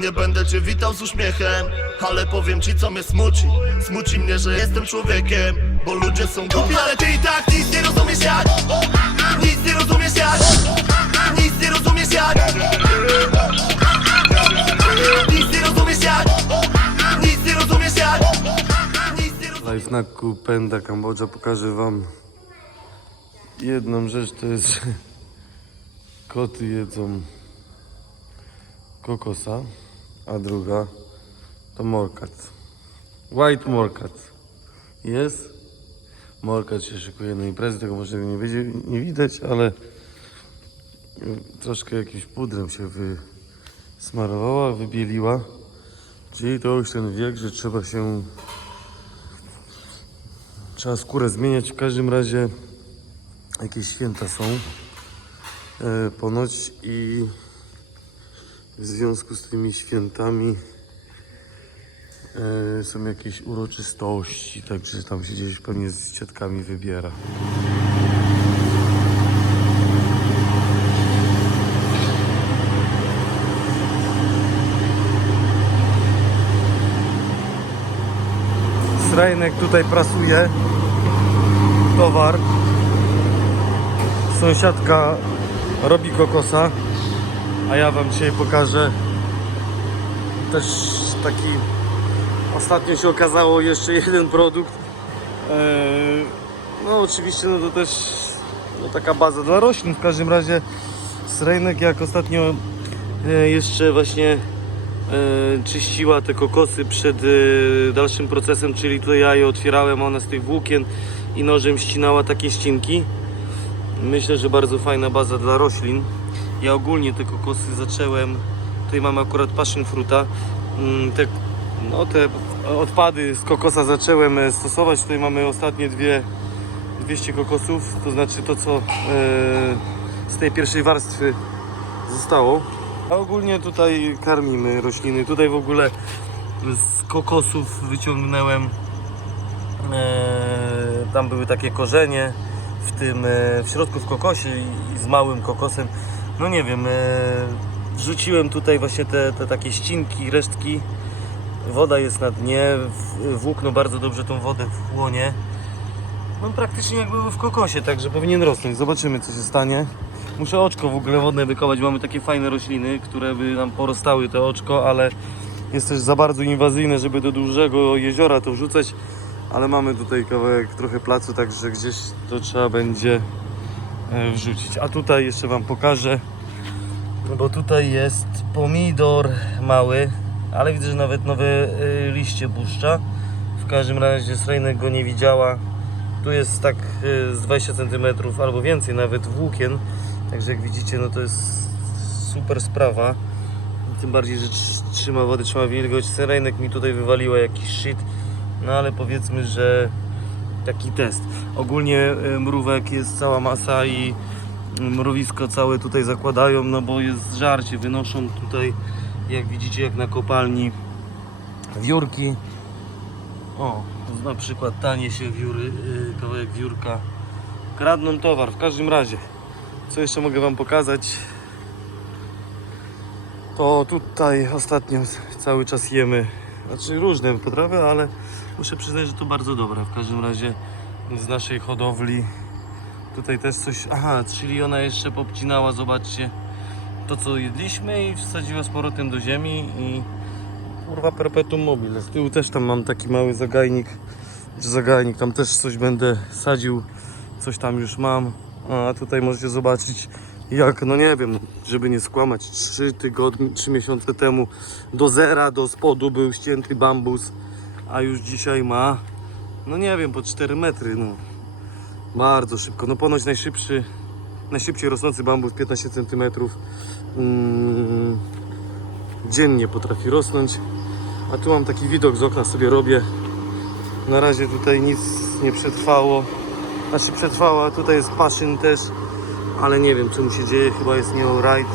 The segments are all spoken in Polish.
Nie będę cię witał z uśmiechem Ale powiem ci co mnie smuci. Smuci mnie, że jestem człowiekiem Bo ludzie są głupi Ale ty i tak nic nie rozumiesz jak. Nic nie rozumiesz jak. Nic nie rozumiesz jak. Nie rozumiesz nie rozumiesz Life na Penda Kambodża pokażę wam jedną rzecz, to jest koty jedzą kokosa, a druga to morkat. White morkat. Jest? Morkat się szykuje na imprezę, tego może nie, będzie, nie widać, ale troszkę jakimś pudrem się wysmarowała, wybieliła. Czyli to już ten wiek, że trzeba się Trzeba skórę zmieniać. W każdym razie jakieś święta są e, ponoć i w związku z tymi świętami e, są jakieś uroczystości, także tam się gdzieś pewnie z ciotkami wybiera. Srajnek tutaj prasuje towar. Sąsiadka robi kokosa, a ja wam dzisiaj pokażę też taki ostatnio się okazało jeszcze jeden produkt. Eee, no oczywiście no to też no, taka baza dla roślin. W każdym razie Srejnek jak ostatnio e, jeszcze właśnie e, czyściła te kokosy przed e, dalszym procesem, czyli tutaj ja je otwierałem, one z tych włókien i nożem ścinała takie ścinki. Myślę, że bardzo fajna baza dla roślin. Ja ogólnie te kokosy zacząłem, tutaj mamy akurat passion fruta, Mm, te, no, te odpady z kokosa zacząłem e, stosować. Tutaj mamy ostatnie dwie 200 kokosów, to znaczy to co e, z tej pierwszej warstwy zostało. A ogólnie tutaj karmimy rośliny. Tutaj w ogóle z kokosów wyciągnąłem e, tam były takie korzenie w tym e, w środku w kokosie i, i z małym kokosem. No nie wiem, e, wrzuciłem tutaj właśnie te, te takie ścinki, resztki. Woda jest na dnie, włókno bardzo dobrze tą wodę wchłonie. No praktycznie jak były w kokosie, także powinien rosnąć. Zobaczymy co się stanie. Muszę oczko w ogóle wodne wykopać. Mamy takie fajne rośliny, które by nam porostały te oczko, ale jest też za bardzo inwazyjne, żeby do dużego jeziora to wrzucać. Ale mamy tutaj kawałek trochę placu, także gdzieś to trzeba będzie wrzucić. A tutaj jeszcze Wam pokażę, bo tutaj jest pomidor mały, ale widzę, że nawet nowe e, liście puszcza. W każdym razie Srejnek go nie widziała. Tu jest tak e, z 20 cm albo więcej nawet włókien. Także jak widzicie, no to jest super sprawa. Tym bardziej, że trz- trzyma wodę, trzyma wilgoć. Srejnek mi tutaj wywaliła jakiś shit. No ale powiedzmy, że taki test. Ogólnie e, mrówek jest cała masa i mrowisko całe tutaj zakładają, no bo jest żarcie, wynoszą tutaj, jak widzicie, jak na kopalni wiórki. O, na przykład tanie się wióry, y, kawałek wiórka. Kradną towar, w każdym razie. Co jeszcze mogę Wam pokazać? To tutaj ostatnio cały czas jemy, znaczy różne potrawy, ale muszę przyznać, że to bardzo dobre. W każdym razie z naszej hodowli tutaj też coś, aha, czyli ona jeszcze popcinała, zobaczcie, to co jedliśmy i wsadziła z powrotem do ziemi i kurwa perpetuum mobile. Z tyłu też tam mam taki mały zagajnik, zagajnik, tam też coś będę sadził, coś tam już mam. A tutaj możecie zobaczyć jak, no nie wiem, żeby nie skłamać, 3 tygodnie, 3 miesiące temu do zera, do spodu był ścięty bambus, a już dzisiaj ma, no nie wiem, po 4 metry, no. Bardzo szybko, no ponoć najszybszy, najszybciej rosnący bambus 15 cm mm, dziennie potrafi rosnąć. A tu mam taki widok z okna sobie robię. Na razie tutaj nic nie przetrwało. Znaczy przetrwała, tutaj jest paszyn też, ale nie wiem co mu się dzieje, chyba jest nie alright.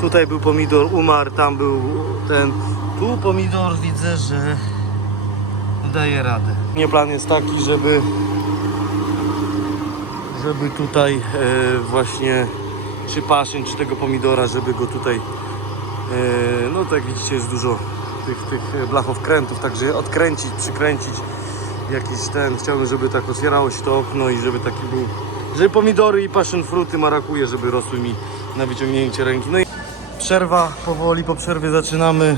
Tutaj był pomidor, umarł, tam był ten. Tu pomidor widzę, że daje radę. Nie plan jest taki, żeby żeby tutaj e, właśnie czy paszyn, czy tego pomidora, żeby go tutaj Yy, No to jak widzicie jest dużo tych, tych blachowkrętów, także odkręcić, przykręcić jakiś ten, chciałbym, żeby tak otwierało się to okno i żeby taki był, żeby pomidory i passion fruity, marakuje, żeby rosły mi na wyciągnięcie ręki. No i przerwa, powoli po przerwie zaczynamy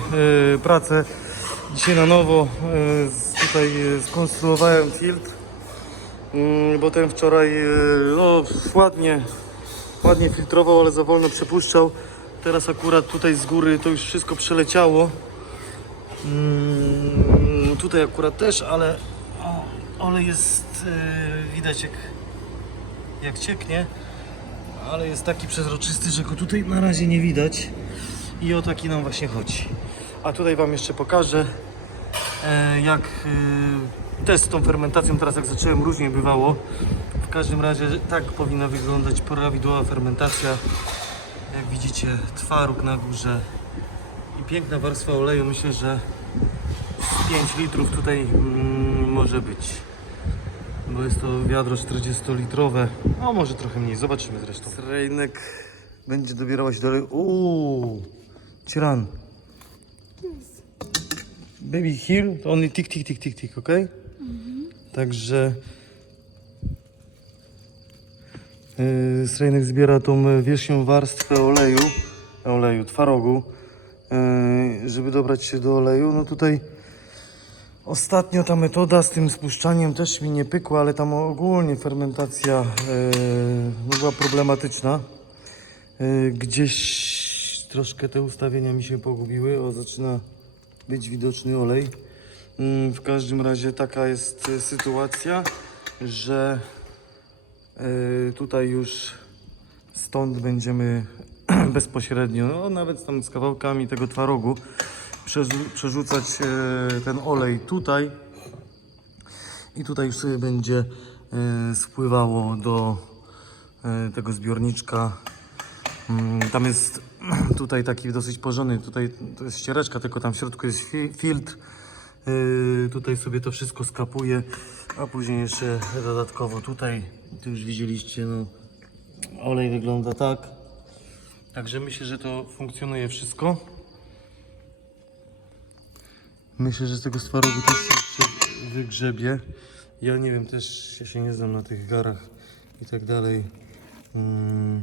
yy, pracę. Dzisiaj na nowo yy, tutaj yy, skonstruowałem filtr, yy, bo ten wczoraj yy, no, ładnie, ładnie filtrował, ale za wolno przepuszczał. Teraz akurat tutaj z góry to już wszystko przeleciało. Mm, tutaj akurat też, ale o, olej jest yy, widać jak, jak cieknie, ale jest taki przezroczysty, że go tutaj na razie nie widać i o taki nam właśnie chodzi. A tutaj Wam jeszcze pokażę e, jak e, też z tą fermentacją teraz jak zacząłem różnie bywało. W każdym razie tak powinna wyglądać prawidłowa fermentacja. Jak widzicie twaróg na górze i piękna warstwa oleju. Myślę, że z 5 litrów tutaj mm, może być. Bo jest to wiadro 40-litrowe. A może trochę mniej, zobaczymy zresztą. Rejnek będzie dobierała się dalej. Uuu, Ciran. Baby here, only tick, tick, tick, tick, tick, ok? Także yy, Srejnek zbiera tą wierzchnią warstwę oleju, oleju, twarogu, yy, żeby dobrać się do oleju. No tutaj Ostatnio ta metoda z tym spuszczaniem też mi nie pykła, ale tam ogólnie fermentacja yy, była problematyczna. Yy, gdzieś troszkę te ustawienia mi się pogubiły. O, zaczyna być widoczny olej. Yy, w każdym razie taka jest sytuacja, że yy, tutaj już stąd będziemy bezpośrednio, no, nawet tam z kawałkami tego twarogu, przerzucać e, ten olej tutaj i tutaj już sobie będzie e, spływało do e, tego zbiorniczka. Mm, Tam jest tutaj taki dosyć porządny, tutaj to jest ściereczka, tylko tam w środku jest fi- filtr. Tutaj sobie to wszystko skapuje, a później jeszcze dodatkowo tutaj, tu już widzieliście, no, olej wygląda tak. Także myślę, że to funkcjonuje wszystko. Myślę, że z tego stwarogu też się wygrzebie. Ja nie wiem, też ja się nie znam na tych garach i tak dalej. Mm,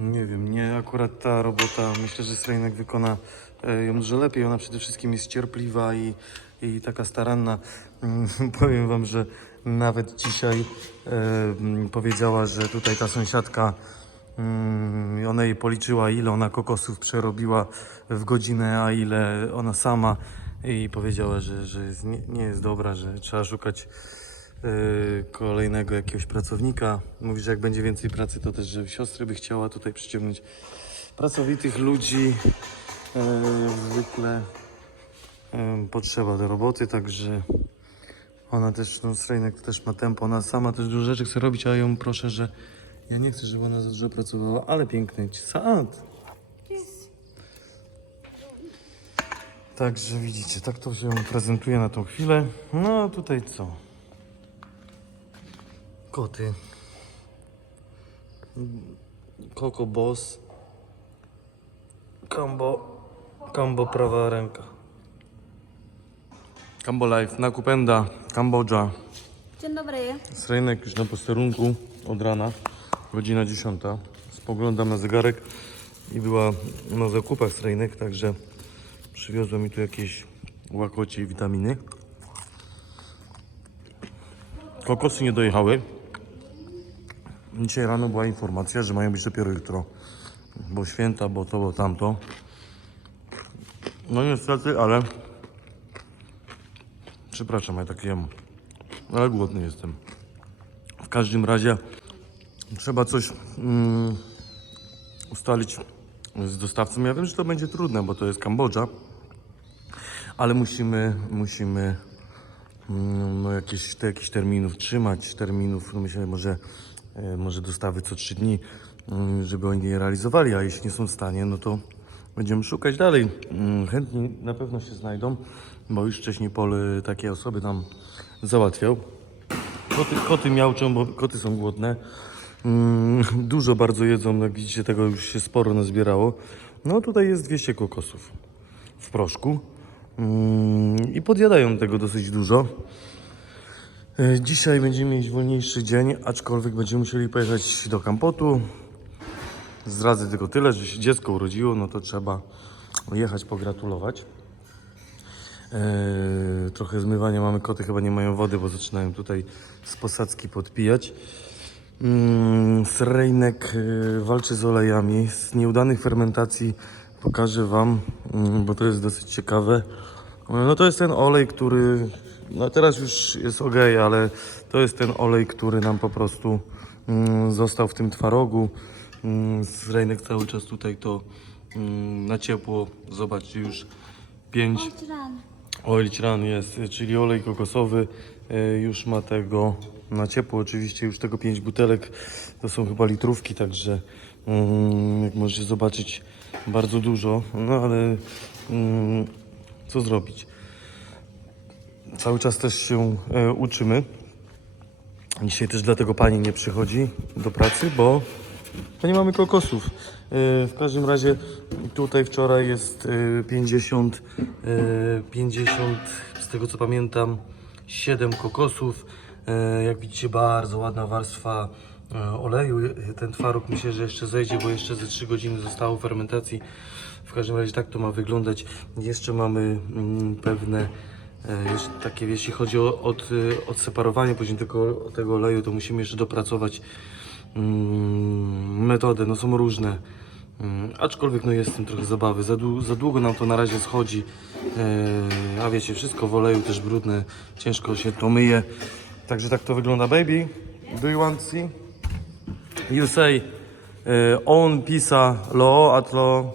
nie wiem, nie akurat ta robota, myślę, że Srejnek wykona e, ją dużo lepiej. Ona przede wszystkim jest cierpliwa i, i taka staranna. Mm, Powiem Wam, że nawet dzisiaj e, powiedziała, że tutaj ta sąsiadka i ona jej policzyła, ile ona kokosów przerobiła w godzinę, a ile ona sama. I powiedziała, że, że jest, nie, nie jest dobra, że trzeba szukać y, kolejnego jakiegoś pracownika. Mówi, że jak będzie więcej pracy, to też, że siostry by chciała tutaj przyciągnąć pracowitych ludzi. Y, zwykle y, potrzeba do roboty, także ona też, no Srejnek też ma tempo, ona sama też dużo rzeczy chce robić, a ją proszę, że ja nie chcę, żeby ona za dużo pracowała, ale piękny sad. Także widzicie, tak to się prezentuje na tą chwilę. No a tutaj co? Koty. Coco Boss. Kambo. Kambo prawa ręka. Kambo Life, Nakupenda, Kambodża. Dzień dobry. Srejnek już na posterunku od rana, godzina 10. Spoglądam na zegarek i była na zakupach Srejnek, także przywiozła mi tu jakieś łakocie i witaminy. Kokosy nie dojechały. Dzisiaj rano była informacja, że mają być dopiero jutro, bo święta, bo to, bo tamto. No niestety, ale przepraszam, ja tak jem. Ale głodny jestem. W każdym razie trzeba coś mm, ustalić z dostawcą. Ja wiem, że to będzie trudne, bo to jest Kambodża, ale musimy, musimy mm, no jakieś, te, jakichś terminów trzymać, terminów, no myślę, może, e, może dostawy co trzy dni, mm, żeby oni je realizowali, a jeśli nie są w stanie, no to będziemy szukać dalej. Chętni na pewno się znajdą, bo już wcześniej Pol takie osoby nam załatwiał. Koty, koty miałczą, bo koty są głodne. Mm, dużo bardzo jedzą, jak widzicie, tego już się sporo nazbierało. No tutaj jest 200 kokosów w proszku Mm, i podjadają tego dosyć dużo. E, Dzisiaj będziemy mieć wolniejszy dzień, aczkolwiek będziemy musieli pojechać do Kampotu. Zdradzę tylko tyle, że się dziecko urodziło, no to trzeba jechać pogratulować. Eee, trochę zmywania mamy koty, chyba nie mają wody, bo zaczynają tutaj z posadzki podpijać. Mm, Srejnek e, walczy z olejami. Z nieudanych fermentacji pokażę Wam, mm, bo to jest dosyć ciekawe. E, No to jest ten olej, który, no teraz już jest ok, ale to jest ten olej, który nam po prostu mm, został w tym twarogu. Srejnek cały czas tutaj to na ciepło, zobaczcie już 5 Run. Oil run jest, czyli olej kokosowy. e, Już ma tego na ciepło, oczywiście już tego 5 butelek. To są chyba litrówki, także mm, jak możecie zobaczyć, bardzo dużo. No ale mm, co zrobić? Cały czas też się e, uczymy. Dzisiaj też dlatego pani nie przychodzi do pracy, bo nie mamy kokosów. E, W każdym razie tutaj wczoraj jest e, 50, e, 50 z tego co pamiętam 7 kokosów. E, Jak widzicie bardzo ładna warstwa e, oleju. Ten twaróg myślę, że jeszcze zejdzie, bo jeszcze ze 3 godziny zostało fermentacji. W każdym razie tak to ma wyglądać. Jeszcze mamy mm, pewne E, takie, jeśli chodzi o od, odseparowanie później tego, tego oleju, to musimy jeszcze dopracować mm, metodę. No są różne. Mm, aczkolwiek no jest tym trochę zabawy. Za, za długo nam to na razie schodzi. A wiecie, wszystko w oleju też brudne. Ciężko się to myje. Także tak to wygląda, baby. Do you want to see? You say e, on pisa lo at lo.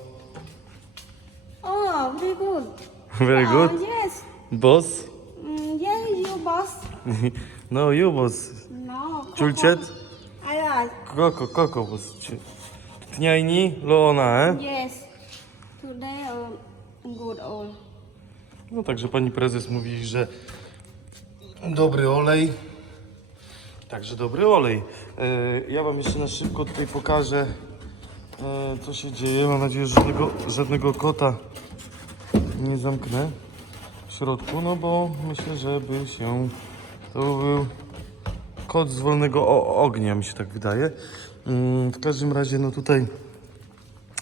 Oh, very good. Very good. Oh, yes. Boss? Mm, yes, you boss. no, you boss. No. Chulchet? I. Koko, koko, bo Tniajni, Loona, e? Yes. Today, um, good all. No także pani prezes mówi, że dobry olej. Także dobry olej. E, ja wam jeszcze na szybko tutaj pokażę, e, co się dzieje. Mam nadzieję, że żadnego, żadnego kota nie zamknę w środku, no bo myślę, że by się to był kot z wolnego ognia, mi się tak wydaje. Mm, W każdym razie, no tutaj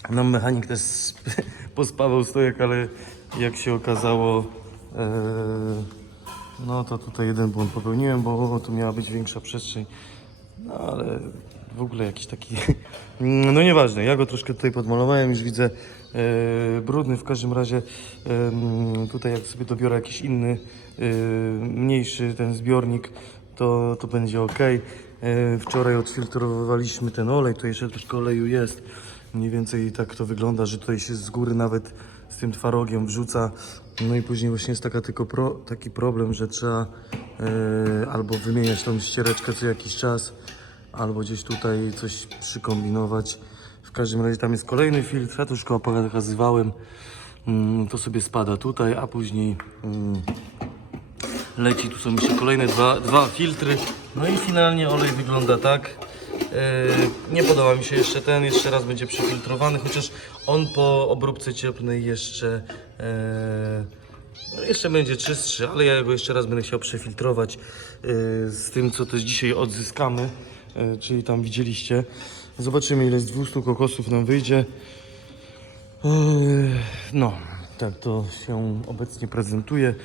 nam mechanik też sp- pospawał stojak, ale jak się okazało, e, no to tutaj jeden błąd popełniłem, bo tu miała być większa przestrzeń. No ale w ogóle jakiś taki, no nieważne, ja go troszkę tutaj podmalowałem, już widzę e, brudny, w każdym razie em, tutaj jak sobie dobiorę jakiś inny, e, mniejszy ten zbiornik, to, to będzie ok. E, wczoraj odfiltrowaliśmy ten olej, to jeszcze troszkę oleju jest. Mniej więcej tak to wygląda, że tutaj się z góry nawet z tym twarogiem wrzuca. No i później właśnie jest taka tylko pro, taki problem, że trzeba e, albo wymieniać tą ściereczkę co jakiś czas, albo gdzieś tutaj coś przykombinować. W każdym razie tam jest kolejny filtr, ja to już go pokazywałem. Mm, to sobie spada tutaj, a później mm, leci. Tu są jeszcze kolejne dwa, dwa filtry. No i finalnie olej wygląda tak. E, nie podoba mi się jeszcze ten, jeszcze raz będzie przefiltrowany, chociaż on po obróbce cieplnej jeszcze, no jeszcze będzie czystszy, ale ja go jeszcze raz będę chciał przefiltrować e, z tym, co też dzisiaj odzyskamy, e, czyli tam widzieliście. Zobaczymy, ile z 200 kokosów nam wyjdzie. Eee, No, tak to się obecnie prezentuje.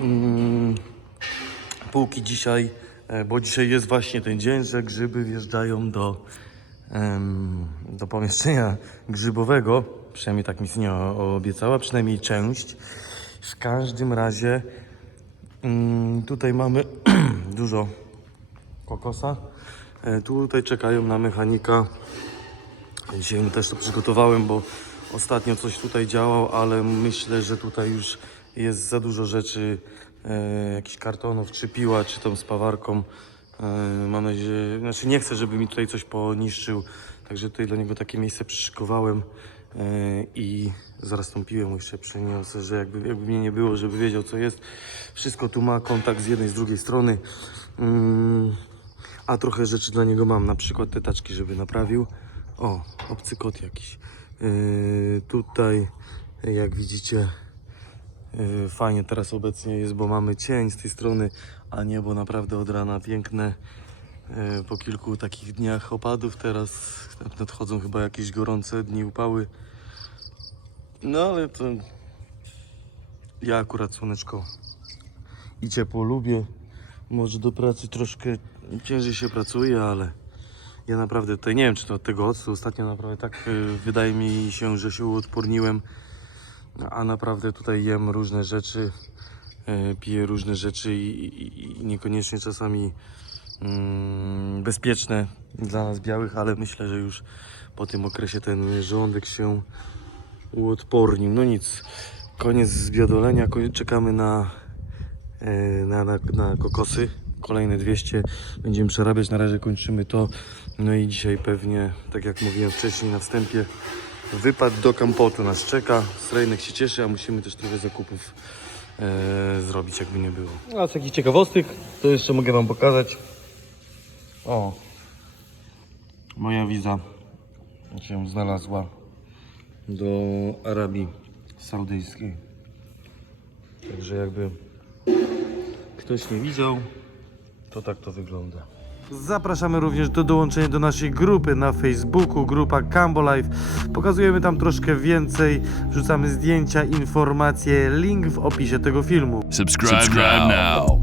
Mm, Półki dzisiaj, bo dzisiaj jest właśnie ten dzień, że grzyby wjeżdżają do, do pomieszczenia grzybowego. Przynajmniej tak mi Synia obiecała, przynajmniej część. W każdym razie mm, tutaj mamy dużo kokosa. E, Tutaj czekają na mechanika. Dzisiaj mu też to przygotowałem, bo ostatnio coś tutaj działał, ale myślę, że tutaj już jest za dużo rzeczy, e, jakichś kartonów, czy piła, czy tą spawarką. E, mam nadzieję, znaczy nie chcę, żeby mi tutaj coś poniszczył, także tutaj dla niego takie miejsce przyszykowałem i zaraz tą piłę mu jeszcze przyniosę, że jakby, jakby mnie nie było, żeby wiedział co jest. Wszystko tu ma, kontakt z jednej, z drugiej strony. Mm, a trochę rzeczy dla niego mam, na przykład te taczki, żeby naprawił. O, obcy kot jakiś. Yy, tutaj, jak widzicie, yy, fajnie teraz obecnie jest, bo mamy cień z tej strony, a niebo naprawdę od rana piękne. Yy, po kilku takich dniach opadów teraz nadchodzą chyba jakieś gorące dni upały. No ale to ja akurat słoneczko i ciepło lubię. Może do pracy troszkę ciężej się pracuje, ale ja naprawdę tutaj nie wiem, czy to od tego octu. Ostatnio naprawdę tak y, wydaje mi się, że się uodporniłem, a naprawdę tutaj jem różne rzeczy, y, piję różne rzeczy i, i, i niekoniecznie czasami mm, bezpieczne dla nas białych, ale myślę, że już po tym okresie ten żołądek się uodpornił. No nic, koniec zbiadolenia, czekamy na, e, na, na, na kokosy. Kolejne 200 będziemy przerabiać. Na razie kończymy to. No i dzisiaj pewnie, tak jak mówiłem wcześniej na wstępie, wypad do kampotu nas czeka. Srejnek się cieszy, a musimy też trochę zakupów e, zrobić, jakby nie było. A z takich ciekawostek, to jeszcze mogę Wam pokazać. O, moja wiza się znalazła do Arabii Saudyjskiej. Także jakby ktoś nie widział, to tak to wygląda. Zapraszamy również do dołączenia do naszej grupy na Facebooku, grupa Cambo Life. Pokazujemy tam troszkę więcej, wrzucamy zdjęcia, informacje, link w opisie tego filmu. Subscribe, now.